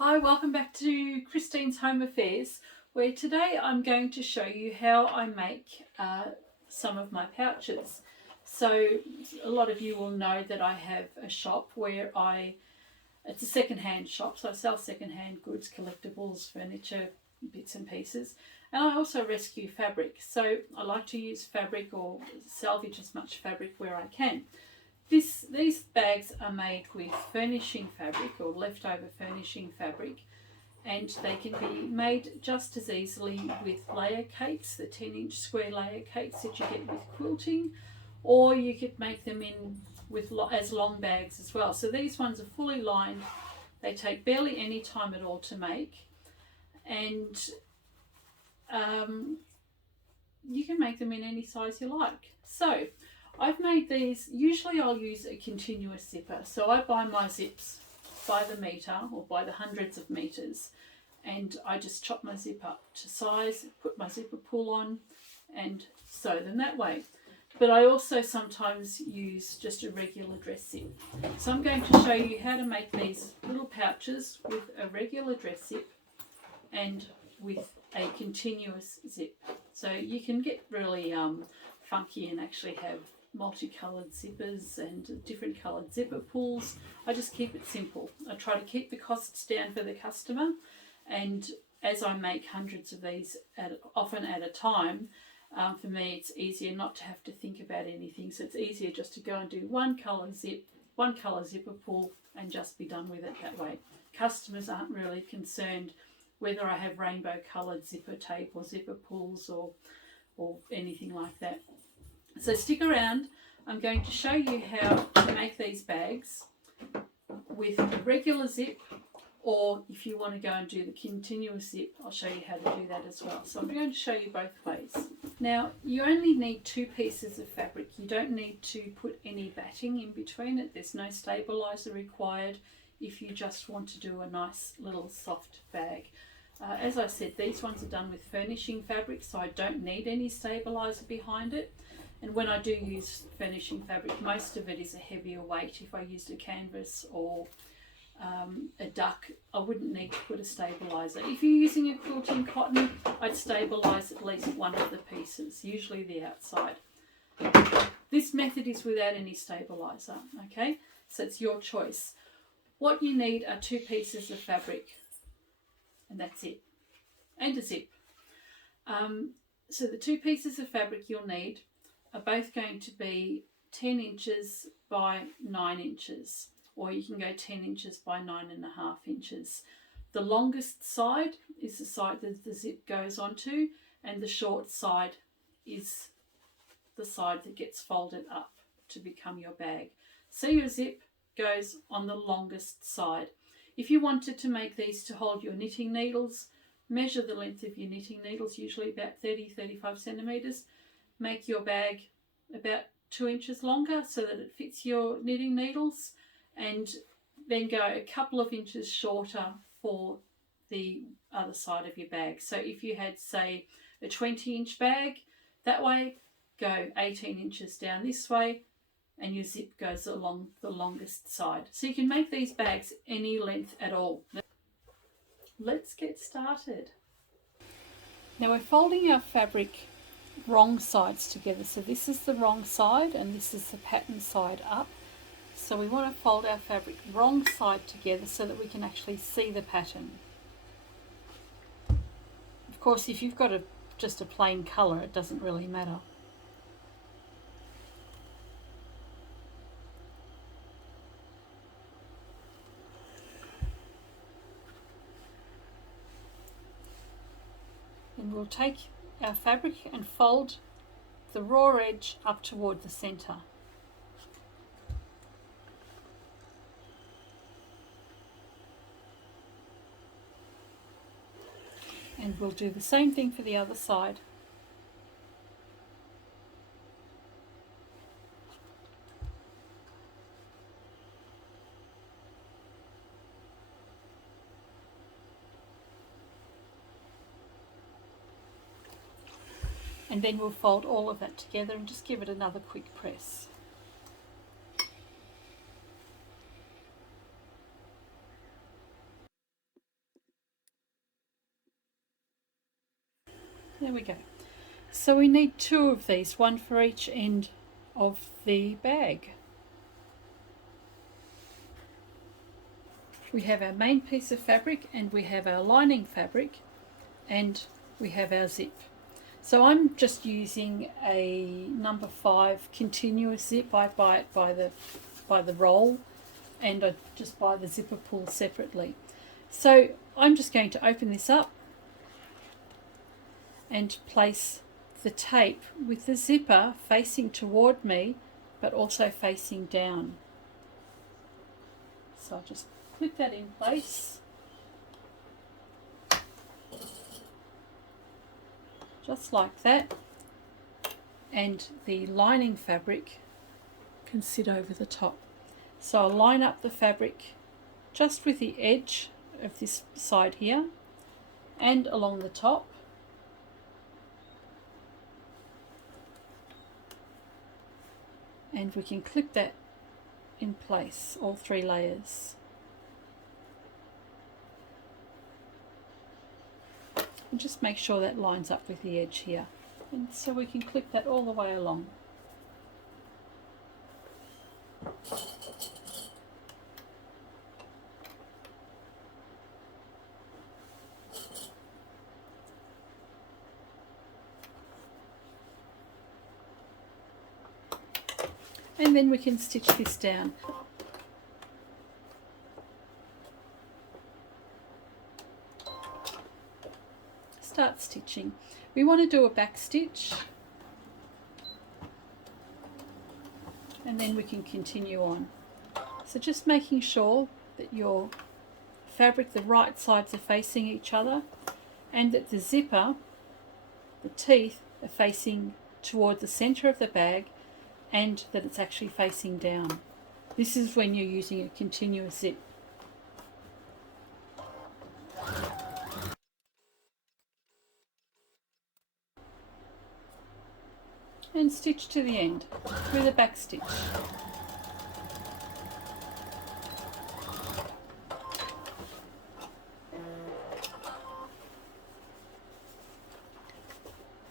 Hi, welcome back to Christine's Home Affairs, where today I'm going to show you how I make some of my pouches. So a lot of you will know that I have a shop where it's a second-hand shop, so I sell second-hand goods, collectibles, furniture, bits and pieces, and I also rescue fabric. So I like to use fabric or salvage as much fabric where I can. These bags are made with furnishing fabric or leftover furnishing fabric, and they can be made just as easily with layer cakes, the 10-inch square layer cakes that you get with quilting, or you could make them in with as long bags as well. So these ones are fully lined. They take barely any time at all to make, and you can make them in any size you like. So I've made these. Usually I'll use a continuous zipper. So I buy my zips by the metre or by the hundreds of metres, and I just chop my zip up to size, put my zipper pull on and sew them that way. But I also sometimes use just a regular dress zip. So I'm going to show you how to make these little pouches with a regular dress zip and with a continuous zip. So you can get really funky and actually have multicoloured zippers and different coloured zipper pulls. I just keep it simple. I try to keep the costs down for the customer, and as I make hundreds of these often at a time, for me it's easier not to have to think about anything. So it's easier just to go and do one colour zipper pull and just be done with it that way. Customers aren't really concerned whether I have rainbow coloured zipper tape or zipper pulls or anything like that. So stick around. I'm going to show you how to make these bags with a regular zip, or if you want to go and do the continuous zip, I'll show you how to do that as well. So I'm going to show you both ways. Now, you only need 2 pieces of fabric. You don't need to put any batting in between it. There's no stabiliser required if you just want to do a nice little soft bag. As I said, these ones are done with furnishing fabric, so I don't need any stabiliser behind it. And when I do use furnishing fabric, most of it is a heavier weight. If I used a canvas or a duck, I wouldn't need to put a stabiliser. If you're using a quilting cotton, I'd stabilise at least one of the pieces, usually the outside. This method is without any stabiliser, okay? So it's your choice. What you need are 2 pieces of fabric, and that's it, and a zip. So the 2 pieces of fabric you'll need are both going to be 10 inches by 9 inches, or you can go 10 inches by 9.5 inches. The longest side is the side that the zip goes onto, and the short side is the side that gets folded up to become your bag. So your zip goes on the longest side. If you wanted to make these to hold your knitting needles, measure the length of your knitting needles, usually about 30-35 centimetres. Make your bag about 2 inches longer so that it fits your knitting needles, and then go a couple of inches shorter for the other side of your bag. So if you had, say, a 20-inch bag, that way, go 18 inches down this way, and your zip goes along the longest side. So you can make these bags any length at all. Let's get started. Now we're folding our fabric wrong sides together. So this is the wrong side and this is the pattern side up. So we want to fold our fabric wrong side together so that we can actually see the pattern. Of course, if you've got just a plain colour, it doesn't really matter. And we'll take our fabric and fold the raw edge up toward the centre. And we'll do the same thing for the other side. And then we'll fold all of that together and just give it another quick press. There we go. So we need 2 of these, one for each end of the bag. We have our main piece of fabric and we have our lining fabric and we have our zip. So I'm just using a number 5 continuous zip. I buy it by the roll, and I just buy the zipper pull separately. So I'm just going to open this up and place the tape with the zipper facing toward me but also facing down. So I'll just clip that in place, just like that, and the lining fabric can sit over the top. So I'll line up the fabric just with the edge of this side here and along the top, and we can clip that in place, all 3 layers. And just make sure that lines up with the edge here, and so we can clip that all the way along. And then we can stitch this down. Start stitching. We want to do a back stitch, and then we can continue on. So just making sure that your fabric, the right sides are facing each other, and that the zipper, the teeth, are facing toward the center of the bag, and that it's actually facing down. This is when you're using a continuous zip. And stitch to the end with a back stitch.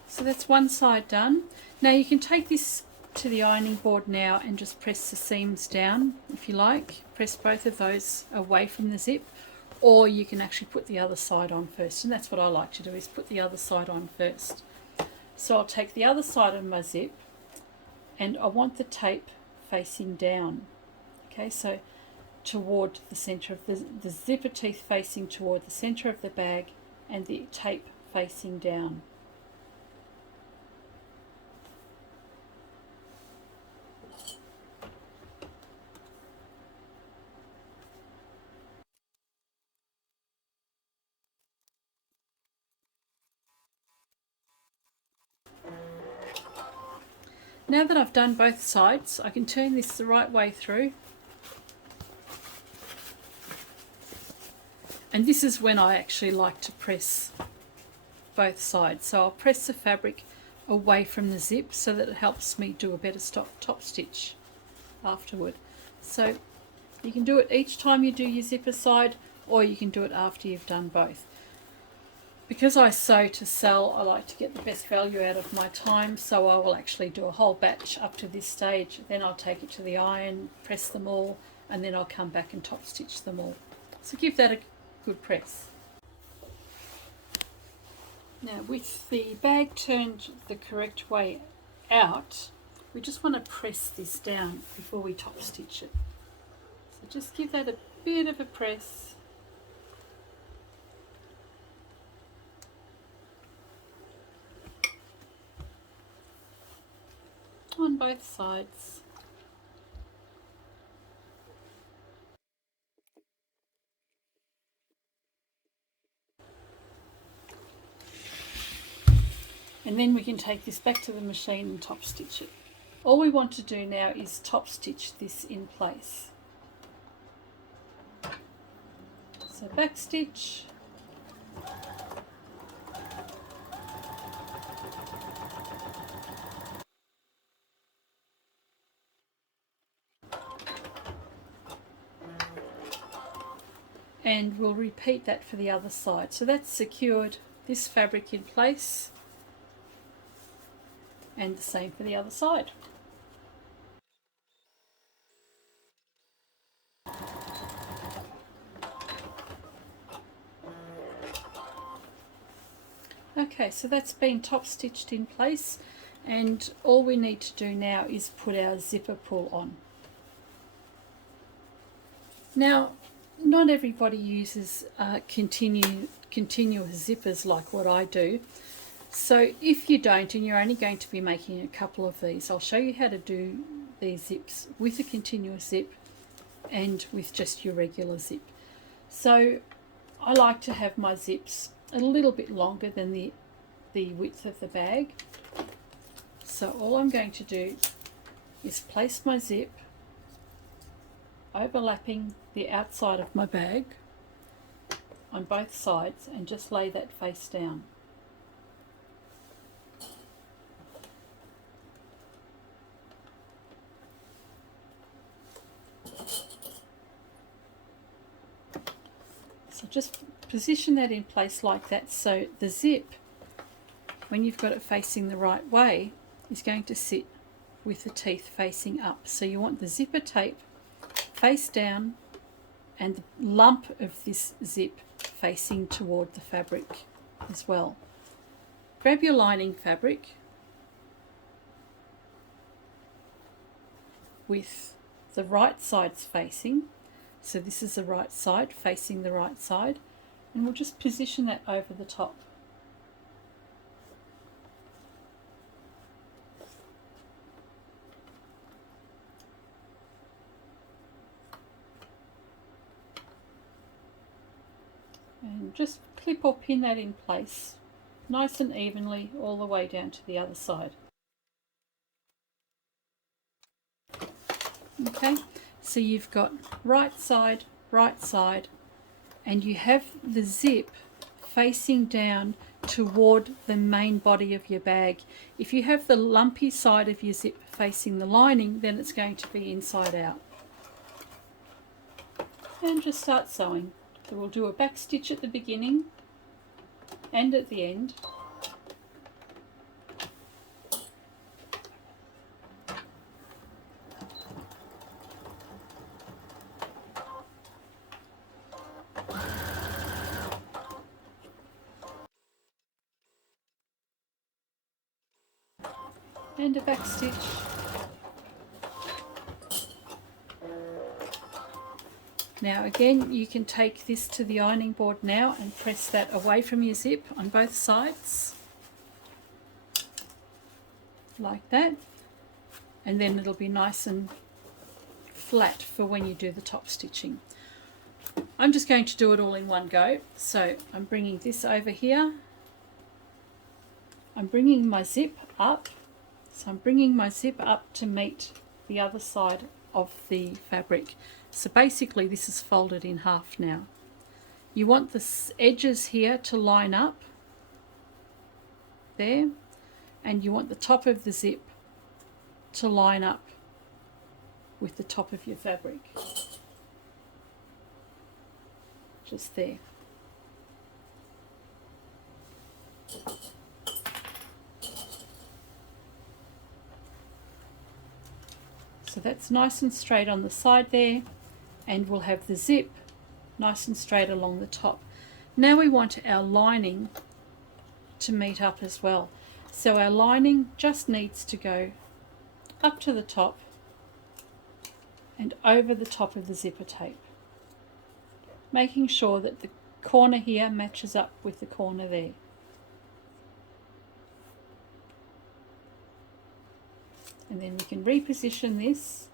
So that's one side done. Now you can take this to the ironing board now and just press the seams down if you like. Press both of those away from the zip, or you can actually put the other side on first, and that's what I like to do, is put the other side on first. So I'll take the other side of my zip, and I want the tape facing down. Okay, so toward the center of the zipper teeth facing toward the center of the bag, and the tape facing down. Now that I've done both sides, I can turn this the right way through. And this is when I actually like to press both sides. So I'll press the fabric away from the zip so that it helps me do a better top stitch afterward. So you can do it each time you do your zipper side, or you can do it after you've done both. Because I sew to sell, I like to get the best value out of my time, so I will actually do a whole batch up to this stage. Then I'll take it to the iron, press them all, and then I'll come back and top stitch them all. So give that a good press. Now with the bag turned the correct way out, we just want to press this down before we top stitch it. So just give that a bit of a press. On both sides. And then we can take this back to the machine and top stitch it. All we want to do now is top stitch this in place. So back stitch, and we'll repeat that for the other side. So that's secured this fabric in place, and the same for the other side. Okay, so that's been top stitched in place, and all we need to do now is put our zipper pull on. Now, not everybody uses continuous zippers like what I do. So if you don't, and you're only going to be making a couple of these, I'll show you how to do these zips with a continuous zip and with just your regular zip. So I like to have my zips a little bit longer than the width of the bag. So all I'm going to do is place my zip overlapping the outside of my bag on both sides and just lay that face down. So just position that in place like that, so the zip, when you've got it facing the right way, is going to sit with the teeth facing up. So you want the zipper tape face down and the lump of this zip facing toward the fabric as well. Grab your lining fabric with the right sides facing. So this is the right side facing the right side, and we'll just position that over the top. And just clip or pin that in place nice and evenly all the way down to the other side. Okay, so you've got right side, and you have the zip facing down toward the main body of your bag. If you have the lumpy side of your zip facing the lining, then it's going to be inside out. And just start sewing. So we'll do a back stitch at the beginning and at the end. And a back stitch. Now again, you can take this to the ironing board now and press that away from your zip on both sides, like that, and then it'll be nice and flat for when you do the top stitching. I'm just going to do it all in one go, so I'm bringing this over here, I'm bringing my zip up, so I'm bringing my zip up to meet the other side of the fabric. So basically this is folded in half now. You want the edges here to line up there, and you want the top of the zip to line up with the top of your fabric. Just there. So that's nice and straight on the side there, and we'll have the zip nice and straight along the top. Now we want our lining to meet up as well. So our lining just needs to go up to the top and over the top of the zipper tape, making sure that the corner here matches up with the corner there. And then we can reposition this .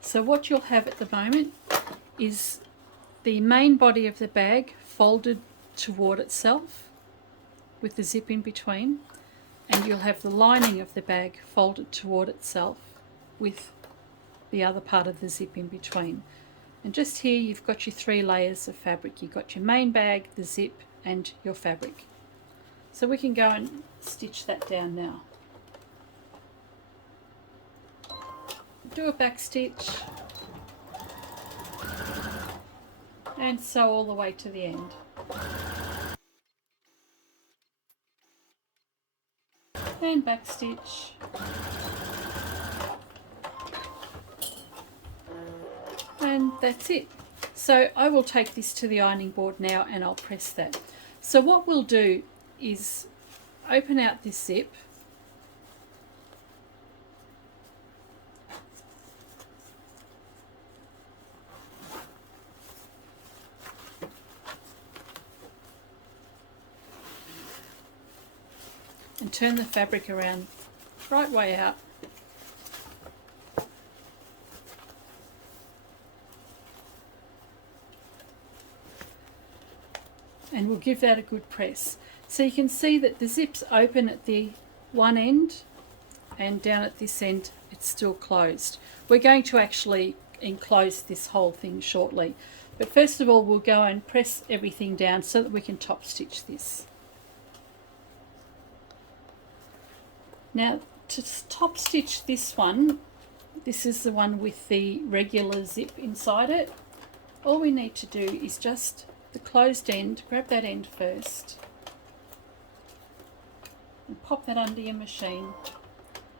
So what you'll have at the moment is the main body of the bag folded toward itself with the zip in between, and you'll have the lining of the bag folded toward itself with the other part of the zip in between. And just here you've got your 3 layers of fabric. You've got your main bag, the zip, and your fabric. So we can go and stitch that down now. Do a back stitch and sew all the way to the end. And back stitch. And that's it. So I will take this to the ironing board now and I'll press that. So what we'll do is open out this zip, and turn the fabric around right way out. And we'll give that a good press. So you can see that the zip's open at the one end, and down at this end it's still closed. We're going to actually enclose this whole thing shortly, but first of all we'll go and press everything down so that we can top stitch this. Now to top stitch this one, this is the one with the regular zip inside it, all we need to do is just the closed end, grab that end first and pop that under your machine,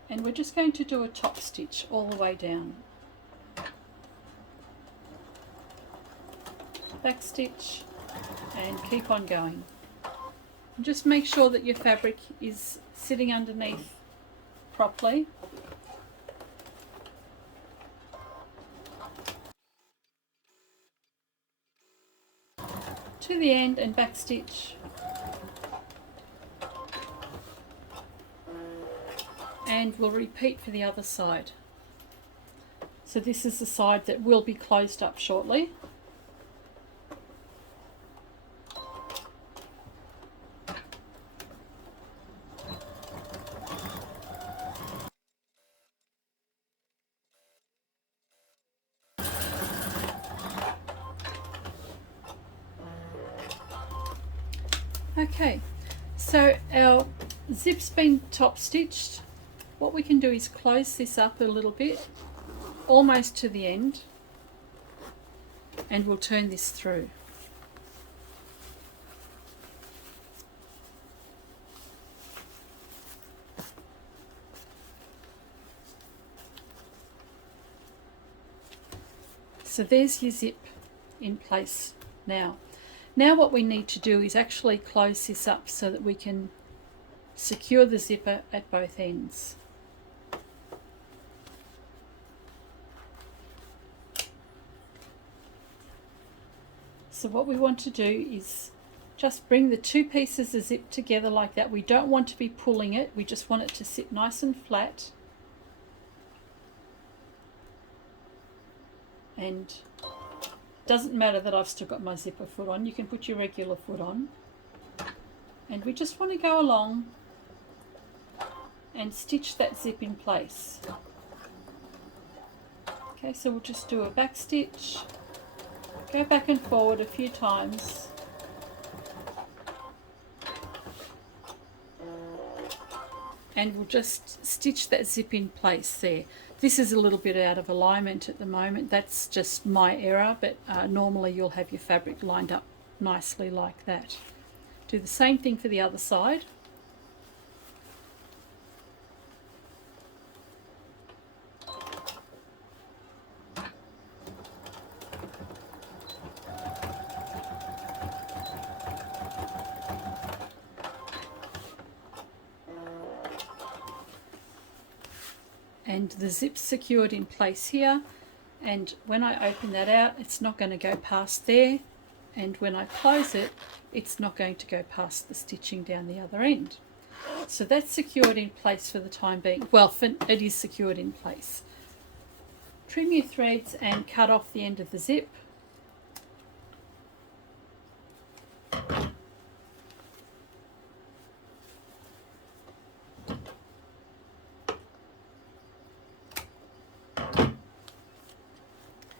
and we're just going to do a top stitch all the way down. Back stitch and keep on going. And just make sure that your fabric is sitting underneath properly. To the end and back stitch. And we'll repeat for the other side. So this is the side that will be closed up shortly. Okay, so our zip's been top stitched. What we can do is close this up a little bit, almost to the end, and we'll turn this through. So there's your zip in place now. Now what we need to do is actually close this up so that we can secure the zipper at both ends. So what we want to do is just bring the two pieces of zip together like that. We don't want to be pulling it, we just want it to sit nice and flat. And doesn't matter that I've still got my zipper foot on, you can put your regular foot on. And we just want to go along and stitch that zip in place. Okay, so we'll just do a back stitch, go back and forward a few times. And we'll just stitch that zip in place there. This is a little bit out of alignment at the moment. That's just my error, but normally you'll have your fabric lined up nicely like that. Do the same thing for the other side. And the zip's secured in place here, and when I open that out it's not going to go past there, and when I close it it's not going to go past the stitching down the other end. So that's secured in place for the time being. Well, it is secured in place. Trim your threads and cut off the end of the zip.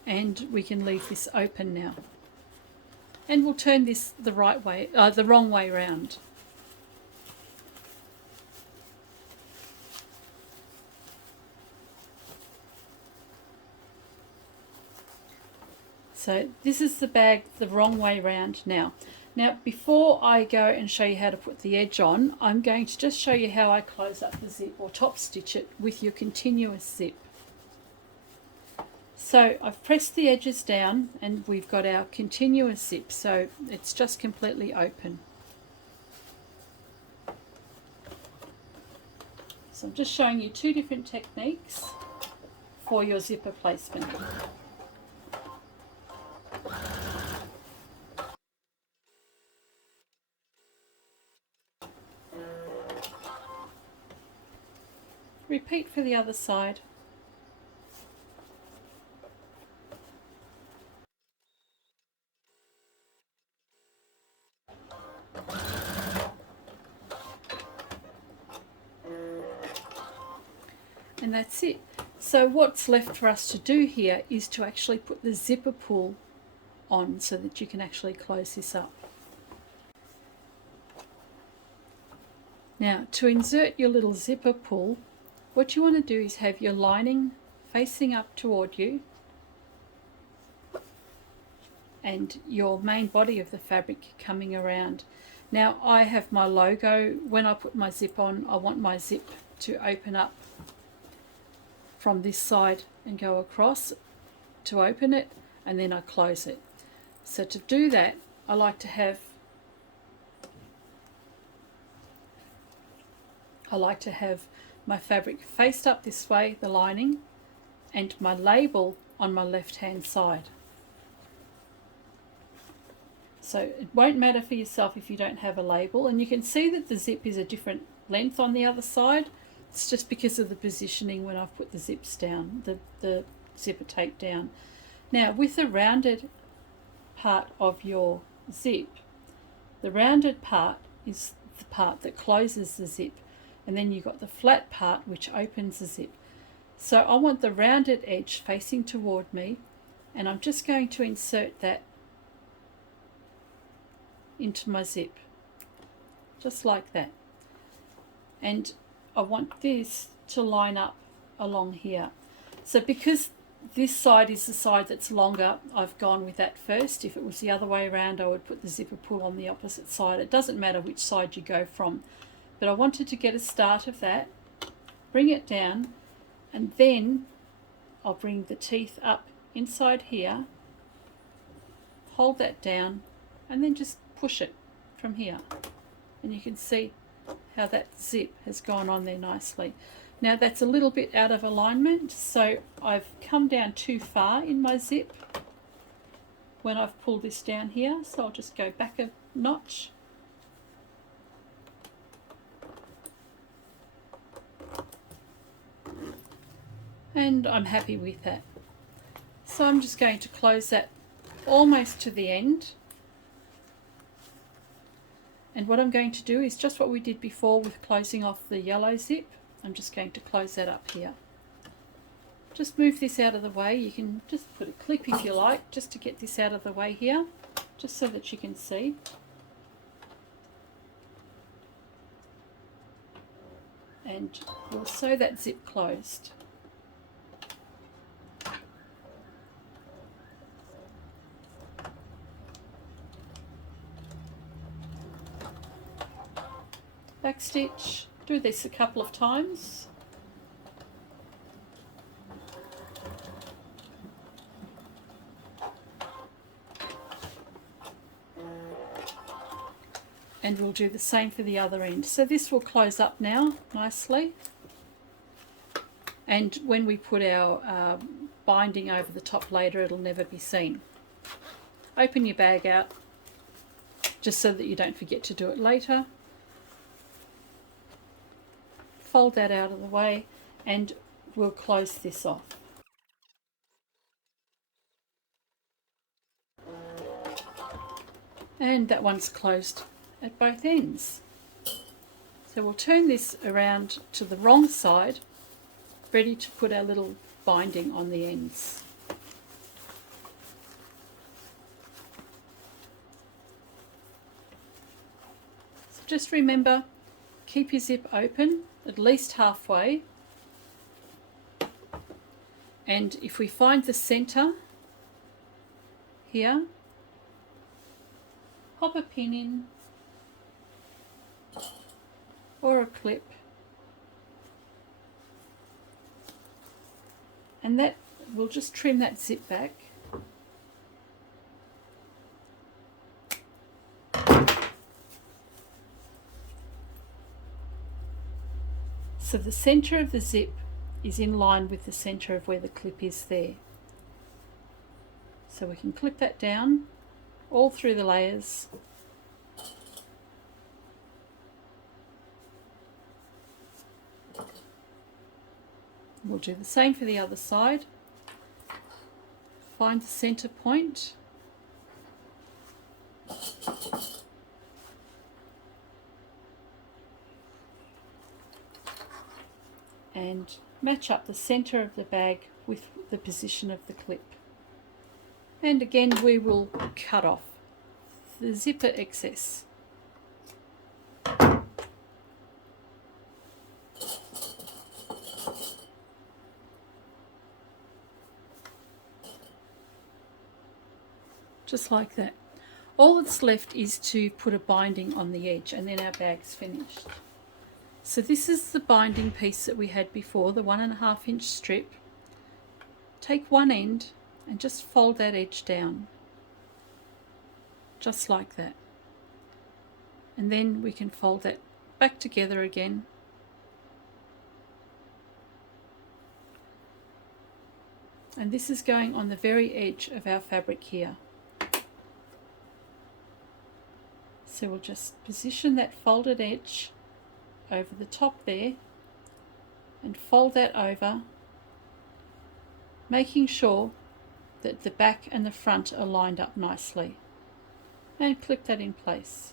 And we can leave this open now. And we'll turn this the wrong way round. So this is the bag the wrong way round now. Now before I go and show you how to put the edge on, I'm going to just show you how I close up the zip or top stitch it with your continuous zip. So I've pressed the edges down and we've got our continuous zip, so it's just completely open. So I'm just showing you two different techniques for your zipper placement. Repeat for the other side. And that's it. So what's left for us to do here is to actually put the zipper pull on so that you can actually close this up. Now to insert your little zipper pull, what you want to do is have your lining facing up toward you and your main body of the fabric coming around. Now I have my logo. When I put my zip on, I want my zip to open up from this side and go across to open it, and then I close it. So to do that, I like to have my fabric faced up this way, the lining, and my label on my left hand side. So it won't matter for yourself if you don't have a label, and you can see that the zip is a different length on the other side. It's just because of the positioning when I've put the zips down, the zipper tape down. Now with the rounded part of your zip, the rounded part is the part that closes the zip, and then you've got the flat part which opens the zip. So I want the rounded edge facing toward me, and I'm just going to insert that into my zip, just like that. And I want this to line up along here. So because this side is the side that's longer, I've gone with that first. If it was the other way around, I would put the zipper pull on the opposite side. It doesn't matter which side you go from, but I wanted to get a start of that, bring it down, and then I'll bring the teeth up inside here, hold that down, and then just push it from here. And you can see how that zip has gone on there nicely. Now that's a little bit out of alignment, so I've come down too far in my zip when I've pulled this down here, so I'll just go back a notch. And I'm happy with that. So I'm just going to close that almost to the end. And what I'm going to do is just what we did before with closing off the yellow zip. I'm just going to close that up here. Just move this out of the way. You can just put a clip if you like, just to get this out of the way here, just so that you can see. And we'll sew that zip closed. Back stitch, do this a couple of times. And we'll do the same for the other end. So this will close up now nicely. And when we put our binding over the top later, it'll never be seen. Open your bag out, just so that you don't forget to do it later. Fold that out of the way, and we'll close this off. And that one's closed at both ends. So we'll turn this around to the wrong side, ready to put our little binding on the ends. So just remember, keep your zip open at least halfway, and if we find the center, here, pop a pin in or a clip, and that we'll just trim that zip back. So the centre of the zip is in line with the centre of where the clip is there. So we can clip that down all through the layers. We'll do the same for the other side. Find the centre point. And match up the centre of the bag with the position of the clip. And again we will cut off the zipper excess. Just like that. All that's left is to put a binding on the edge, and then our bag's finished. So this is the binding piece that we had before, the 1.5 inch strip. Take one end and just fold that edge down, just like that. And then we can fold that back together again. And this is going on the very edge of our fabric here. So we'll just position that folded edge over the top there and fold that over, making sure that the back and the front are lined up nicely, and clip that in place.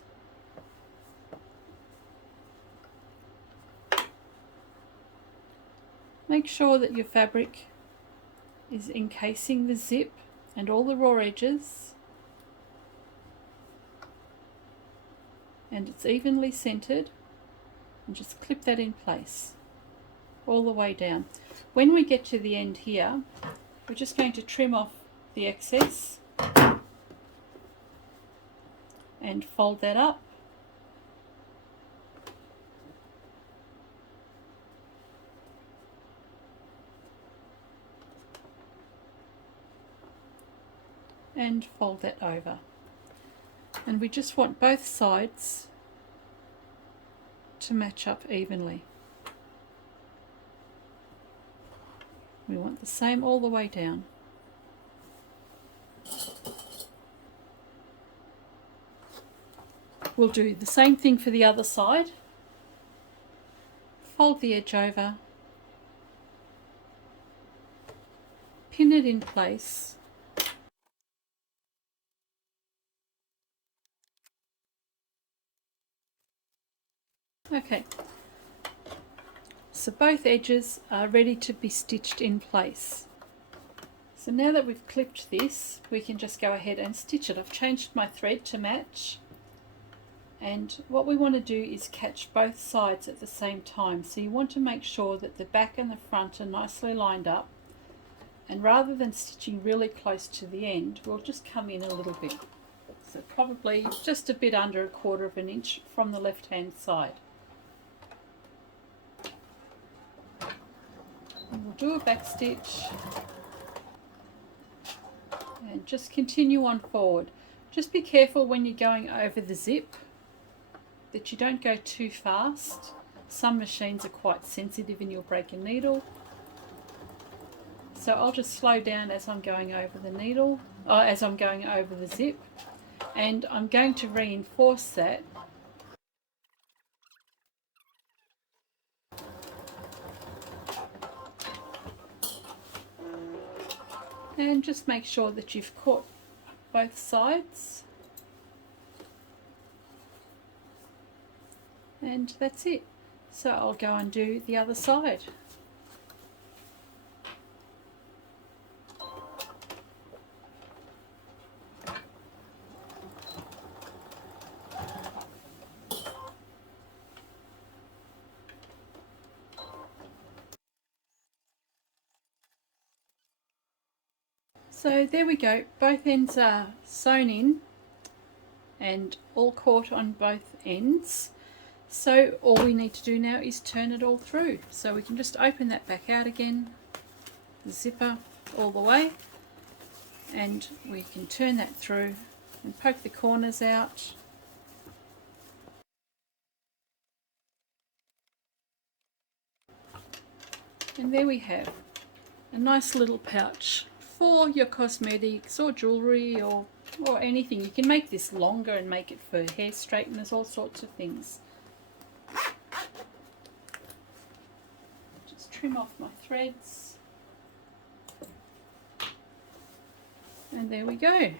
Make sure that your fabric is encasing the zip and all the raw edges, and it's evenly centered, and just clip that in place all the way down. When we get to the end here, we're just going to trim off the excess and fold that up. And fold that over. And we just want both sides to match up evenly. We want the same all the way down. We'll do the same thing for the other side. Fold the edge over, pin it in place, okay, so both edges are ready to be stitched in place. So now that we've clipped this, we can just go ahead and stitch it. I've changed my thread to match, and what we want to do is catch both sides at the same time. So you want to make sure that the back and the front are nicely lined up, and rather than stitching really close to the end, we'll just come in a little bit. So probably just a bit under 1/4 inch from the left hand side. And we'll do a back stitch and just continue on forward. Just be careful when you're going over the zip that you don't go too fast. Some machines are quite sensitive and you'll break a needle. So I'll just slow down as I'm going over the needle, or as I'm going over the zip, and I'm going to reinforce that and just make sure that you've caught both sides, and that's it. So I'll go and do the other side. So there we go, both ends are sewn in and all caught on both ends. So all we need to do now is turn it all through. So we can just open that back out again, the zipper all the way, and we can turn that through and poke the corners out. And there we have a nice little pouch for your cosmetics or jewellery or anything. You can make this longer and make it for hair straighteners, all sorts of things. Just trim off my threads. And there we go.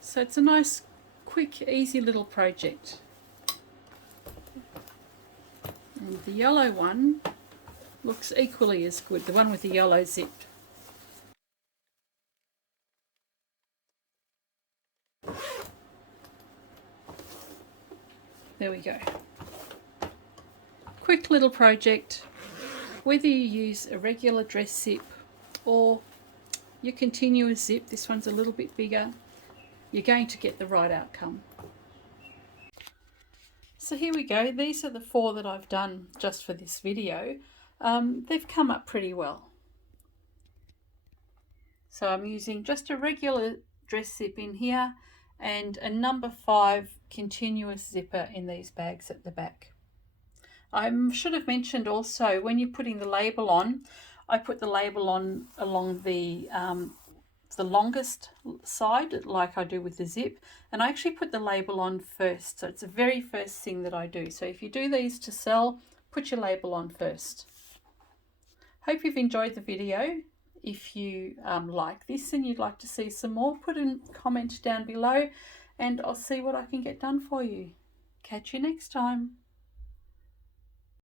So it's a nice, quick, easy little project. And the yellow one looks equally as good, the one with the yellow zip. There we go. Quick little project, whether you use a regular dress zip or your continuous zip, this one's a little bit bigger, you're going to get the right outcome. So here we go, these are the 4 that I've done just for this video. They've come up pretty well. So I'm using just a regular dress zip in here and a number 5 continuous zipper in these bags at the back. I should have mentioned also, when you're putting the label on, I put the label on along the longest side like I do with the zip, and I actually put the label on first, so it's the very first thing that I do. So if you do these to sell, put your label on first. Hope you've enjoyed the video. If you like this and you'd like to see some more, put a comment down below and I'll see what I can get done for you. Catch you next time.